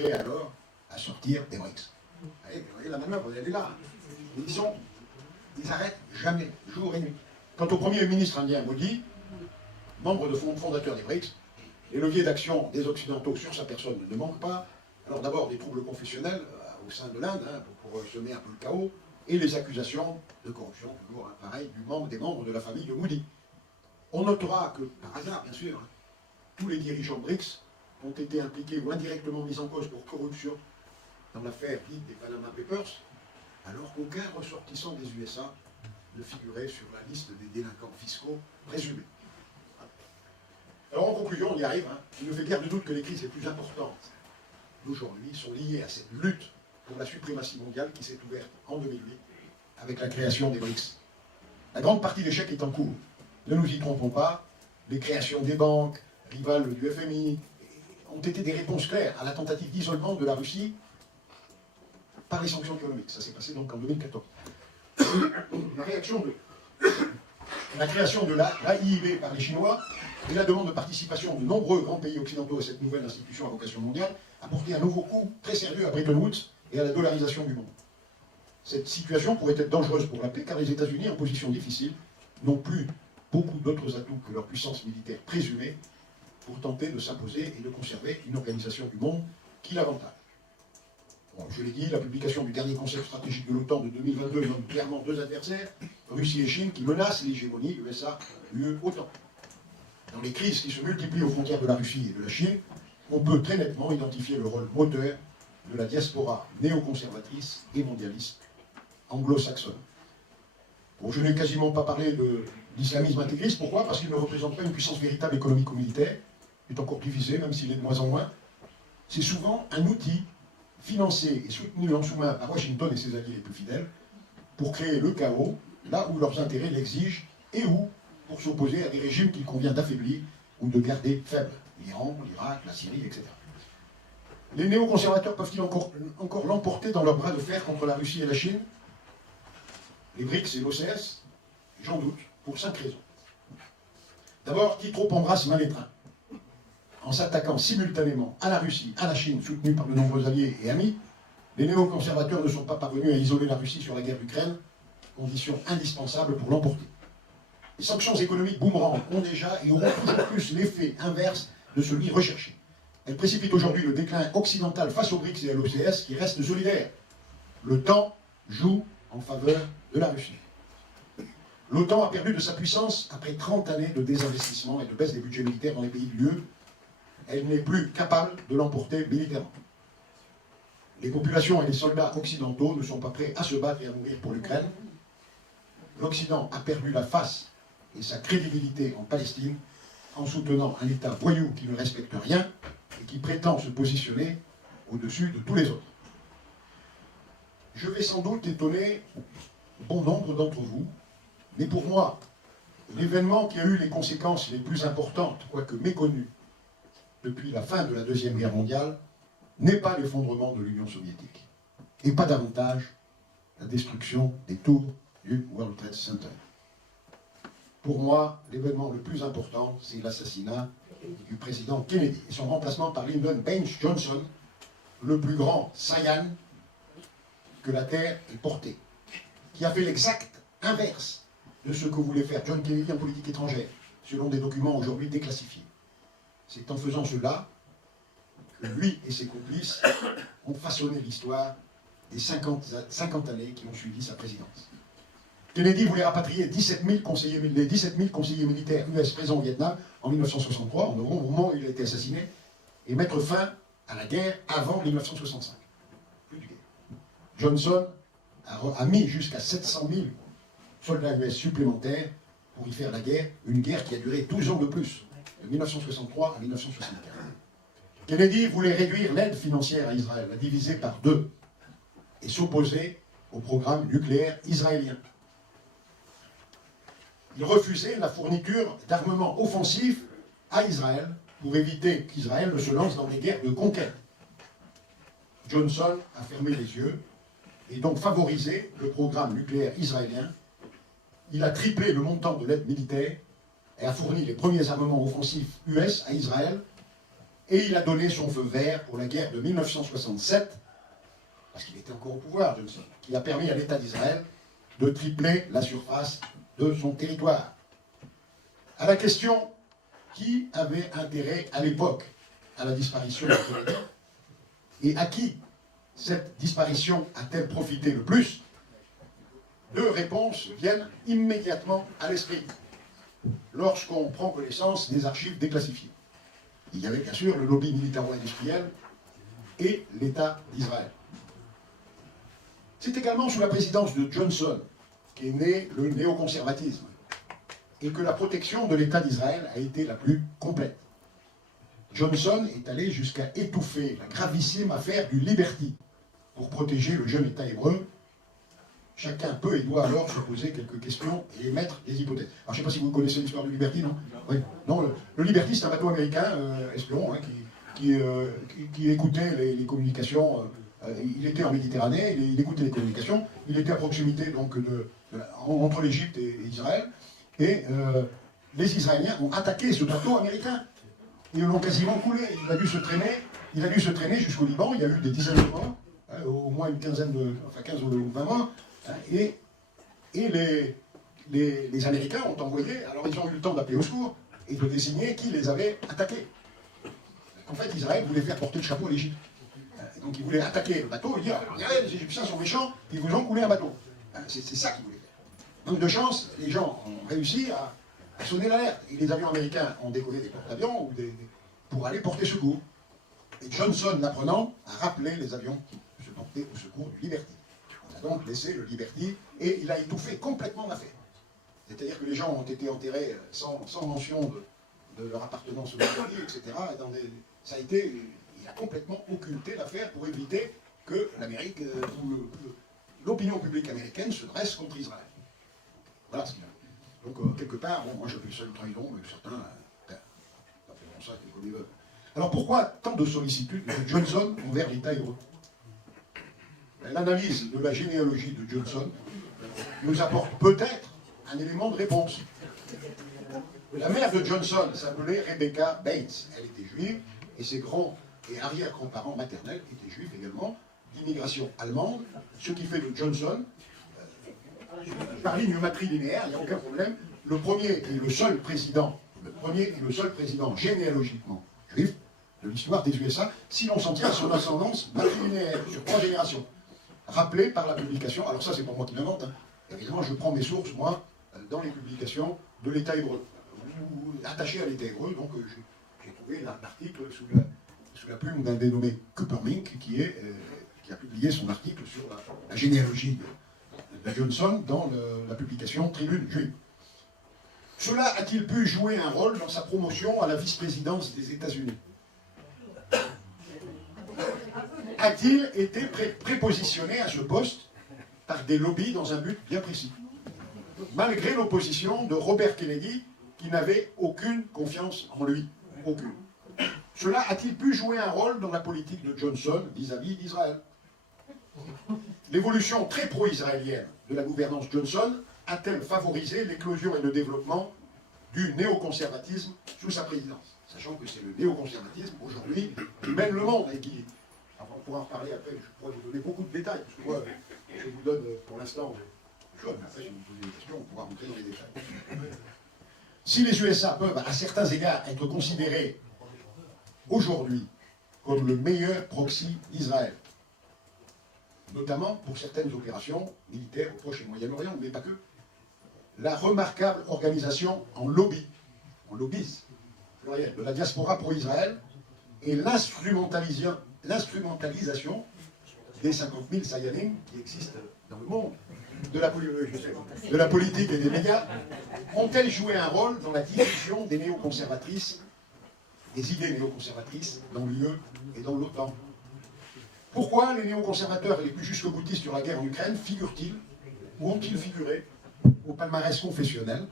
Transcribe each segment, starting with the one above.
l'obligerait alors à sortir des BRICS. Vous voyez la manœuvre, elle est là. Ils n'arrêtent jamais, jour et nuit. Quant au Premier ministre indien Modi, membre fondateur des BRICS, les leviers d'action des Occidentaux sur sa personne ne manquent pas. Alors d'abord des troubles confessionnels au sein de l'Inde, pour semer un peu le chaos, et les accusations de corruption, toujours pareil, des membres de la famille de Modi. On notera que, par hasard bien sûr, tous les dirigeants BRICS ont été impliqués ou indirectement mis en cause pour corruption dans l'affaire dite des Panama Papers, alors qu'aucun ressortissant des USA ne figurait sur la liste des délinquants fiscaux présumés. Alors en conclusion, on y arrive, il ne fait guère de doute que les crises les plus importantes d'aujourd'hui sont liées à cette lutte pour la suprématie mondiale qui s'est ouverte en 2008 avec la création des BRICS. La grande partie de l'échec est en cours. Ne nous y trompons pas, les créations des banques, rivales du FMI, ont été des réponses claires à la tentative d'isolement de la Russie par les sanctions économiques. Ça s'est passé donc en 2014. La création de l'AIIB par les Chinois et la demande de participation de nombreux grands pays occidentaux à cette nouvelle institution à vocation mondiale a porté un nouveau coup très sérieux à Bretton Woods et à la dollarisation du monde. Cette situation pourrait être dangereuse pour la paix car les États-Unis, en position difficile, n'ont plus beaucoup d'autres atouts que leur puissance militaire présumée pour tenter de s'imposer et de conserver une organisation du monde qui l'avantage. Bon, je l'ai dit, la publication du dernier concept stratégique de l'OTAN de 2022 nomme clairement deux adversaires, Russie et Chine, qui menacent l'hégémonie USA, UE, OTAN. Dans les crises qui se multiplient aux frontières de la Russie et de la Chine, on peut très nettement identifier le rôle moteur de la diaspora néoconservatrice et mondialiste anglo-saxonne. Bon, je n'ai quasiment pas parlé de l'islamisme intégriste. Pourquoi? Parce qu'il ne représente pas une puissance véritable économique ou militaire. Il est encore divisé, même s'il est de moins en moins. C'est souvent un outil financé et soutenu en sous-main par Washington et ses alliés les plus fidèles pour créer le chaos là où leurs intérêts l'exigent et ou pour s'opposer à des régimes qu'il convient d'affaiblir ou de garder faibles. L'Iran, l'Irak, la Syrie, etc. Les néoconservateurs peuvent-ils encore l'emporter dans leur bras de fer contre la Russie et la Chine? Les BRICS et l'OCS? J'en doute, pour 5 raisons. D'abord, qui trop embrasse mal les trains. En s'attaquant simultanément à la Russie, à la Chine, soutenue par de nombreux alliés et amis, les néoconservateurs ne sont pas parvenus à isoler la Russie sur la guerre d'Ukraine, condition indispensable pour l'emporter. Les sanctions économiques boomerang ont déjà et auront toujours plus l'effet inverse de celui recherché. Elles précipitent aujourd'hui le déclin occidental face aux BRICS et à l'OCS qui restent solidaires. Le temps joue en faveur de la Russie. L'OTAN a perdu de sa puissance après 30 années de désinvestissement et de baisse des budgets militaires dans les pays de l'UE. Elle n'est plus capable de l'emporter militairement. Les populations et les soldats occidentaux ne sont pas prêts à se battre et à mourir pour l'Ukraine. L'Occident a perdu la face et sa crédibilité en Palestine en soutenant un État voyou qui ne respecte rien et qui prétend se positionner au-dessus de tous les autres. Je vais sans doute étonner bon nombre d'entre vous, mais pour moi, l'événement qui a eu les conséquences les plus importantes, quoique méconnues, depuis la fin de la Deuxième Guerre mondiale, n'est pas l'effondrement de l'Union soviétique, et pas davantage la destruction des tours du World Trade Center. Pour moi, l'événement le plus important, c'est l'assassinat du président Kennedy et son remplacement par Lyndon Baines Johnson, le plus grand Saiyan que la Terre ait porté, qui a fait l'exact inverse de ce que voulait faire John Kennedy en politique étrangère, selon des documents aujourd'hui déclassifiés. C'est en faisant cela que lui et ses complices ont façonné l'histoire des 50 années qui ont suivi sa présidence. Kennedy voulait rapatrier les 17 000 conseillers militaires US présents au Vietnam en 1963, au moment où il a été assassiné, et mettre fin à la guerre avant 1965. Plus de guerre. Johnson a mis jusqu'à 700 000 soldats US supplémentaires pour y faire la guerre, une guerre qui a duré 12 ans de plus, de 1963 à 1975. Kennedy voulait réduire l'aide financière à Israël, la diviser par 2, et s'opposer au programme nucléaire israélien. Il refusait la fourniture d'armements offensifs à Israël pour éviter qu'Israël ne se lance dans des guerres de conquête. Johnson a fermé les yeux et donc favorisé le programme nucléaire israélien. Il a triplé le montant de l'aide militaire et a fourni les premiers armements offensifs US à Israël et il a donné son feu vert pour la guerre de 1967, parce qu'il était encore au pouvoir, Johnson, qui a permis à l'État d'Israël de tripler la surface de son territoire. À la question qui avait intérêt à l'époque à la disparition de Kennedy et à qui cette disparition a-t-elle profité le plus, deux réponses viennent immédiatement à l'esprit lorsqu'on prend connaissance des archives déclassifiées. Il y avait bien sûr le lobby militaro-industriel et l'État d'Israël. C'est également sous la présidence de Johnson qu'est né le néoconservatisme et que la protection de l'État d'Israël a été la plus complète. Johnson est allé jusqu'à étouffer la gravissime affaire du Liberty pour protéger le jeune État hébreu. Chacun peut et doit alors se poser quelques questions et émettre des hypothèses. Alors, je ne sais pas si vous connaissez l'histoire du Liberty, non? Oui. Non, le Liberty, c'est un bateau américain, espion, hein, qui écoutait les communications. Il était en Méditerranée, il écoutait les communications. Il était à proximité donc, entre l'Égypte et Israël. Et les Israéliens ont attaqué ce bateau américain. Ils l'ont quasiment coulé. Il a dû se traîner jusqu'au Liban. Il y a eu des dizaines de morts, au moins une quinzaine enfin 15 ou 20 morts. Et les Américains ont envoyé, alors ils ont eu le temps d'appeler au secours et de désigner qui les avait attaqués. En fait, Israël voulait faire porter le chapeau à l'Égypte. Donc ils voulaient attaquer le bateau et dire, regardez, les Égyptiens sont méchants, ils vous ont coulé un bateau. C'est ça qu'ils voulaient faire. Donc de chance, les gens ont réussi à sonner l'alerte. Et les avions américains ont décollé des porte-avions pour aller porter secours. Et Johnson, l'apprenant, a rappelé les avions qui se portaient au secours du Liberty. On a donc laissé le Liberty et il a étouffé complètement l'affaire. C'est-à-dire que les gens ont été enterrés sans mention de leur appartenance au Liberty, etc. Ça a été, il a complètement occulté l'affaire pour éviter que l'Amérique, l'opinion publique américaine se dresse contre Israël. Voilà ce qu'il a. Donc, quelque part, bon, moi j'appelle ça une trahison, mais certains appelleront ça comme ils veulent. Alors pourquoi tant de sollicitude de Johnson envers l'État hébreu? L'analyse de la généalogie de Johnson nous apporte peut-être un élément de réponse. La mère de Johnson s'appelait Rebecca Bates. Elle était juive et ses grands et arrière-grands-parents maternels étaient juifs également, d'immigration allemande, ce qui fait de Johnson, par ligne matrilinéaire, il n'y a aucun problème, le premier et le seul président généalogiquement juif de l'histoire des USA, si l'on s'en tient à son ascendance matrilinéaire sur 3 générations, rappelée par la publication, alors ça c'est pas moi qui l'invente, hein. Évidemment je prends mes sources, moi, dans les publications de l'État hébreu, ou attachées à l'État hébreu, donc j'ai trouvé l'article sous la plume d'un dénommé Cooper Mink, qui a publié son article sur la généalogie de Johnson dans la publication Tribune juive. Cela a-t-il pu jouer un rôle dans sa promotion à la vice-présidence des États-Unis? A-t-il été prépositionné à ce poste par des lobbies dans un but bien précis, malgré l'opposition de Robert Kennedy, qui n'avait aucune confiance en lui? Aucune. Cela a-t-il pu jouer un rôle dans la politique de Johnson vis-à-vis d'Israël? L'évolution très pro-israélienne de la gouvernance Johnson a-t-elle favorisé l'éclosion et le développement du néoconservatisme sous sa présidence? Sachant que c'est le néoconservatisme aujourd'hui qui mène le monde et qui... Enfin, on pourra en reparler après, je pourrais vous donner beaucoup de détails, parce que moi, je vous donne pour l'instant des choses, mais après, si vous me posez des questions, on pourra rentrer dans les détails. Si les USA peuvent, à certains égards, être considérés aujourd'hui comme le meilleur proxy d'Israël, notamment pour certaines opérations militaires au Proche et Moyen-Orient, mais pas que, la remarquable organisation en lobbies, pluriel, de la diaspora pro-Israël et l'instrumentalisation des 50 000 Sayanim qui existent dans le monde, de la politique et des médias, ont-elles joué un rôle dans la diffusion des néoconservatrices, des idées néoconservatrices dans l'UE et dans l'OTAN? Pourquoi les néoconservateurs et les plus jusqu'au-boutistes sur la guerre en Ukraine figurent-ils, ou ont-ils figuré, au palmarès confessionnel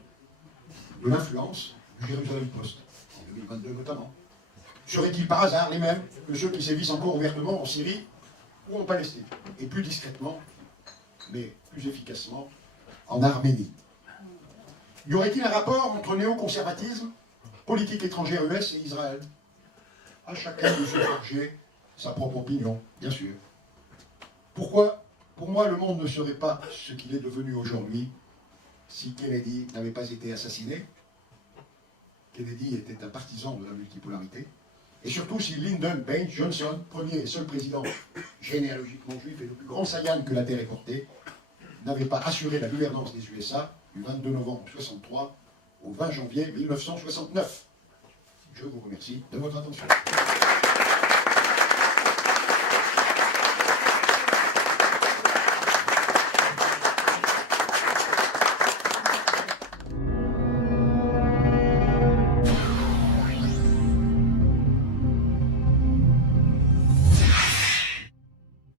de l'influence du Jérusalem Post, en 2022 notamment? Seraient-ils par hasard les mêmes que ceux qui sévissent encore ouvertement en Syrie ou en Palestine, et plus discrètement, mais plus efficacement, en Arménie? Y aurait-il un rapport entre néoconservatisme, politique étrangère US et Israël? À chacun de se forger sa propre opinion, bien sûr. Pourquoi? Pour moi, le monde ne serait pas ce qu'il est devenu aujourd'hui si Kennedy n'avait pas été assassiné. Kennedy était un partisan de la multipolarité. Et surtout si Lyndon Baines Johnson, premier et seul président généalogiquement juif et le plus grand Saiyan que la Terre ait porté, n'avait pas assuré la gouvernance des USA du 22 novembre 1963 au 20 janvier 1969. Je vous remercie de votre attention.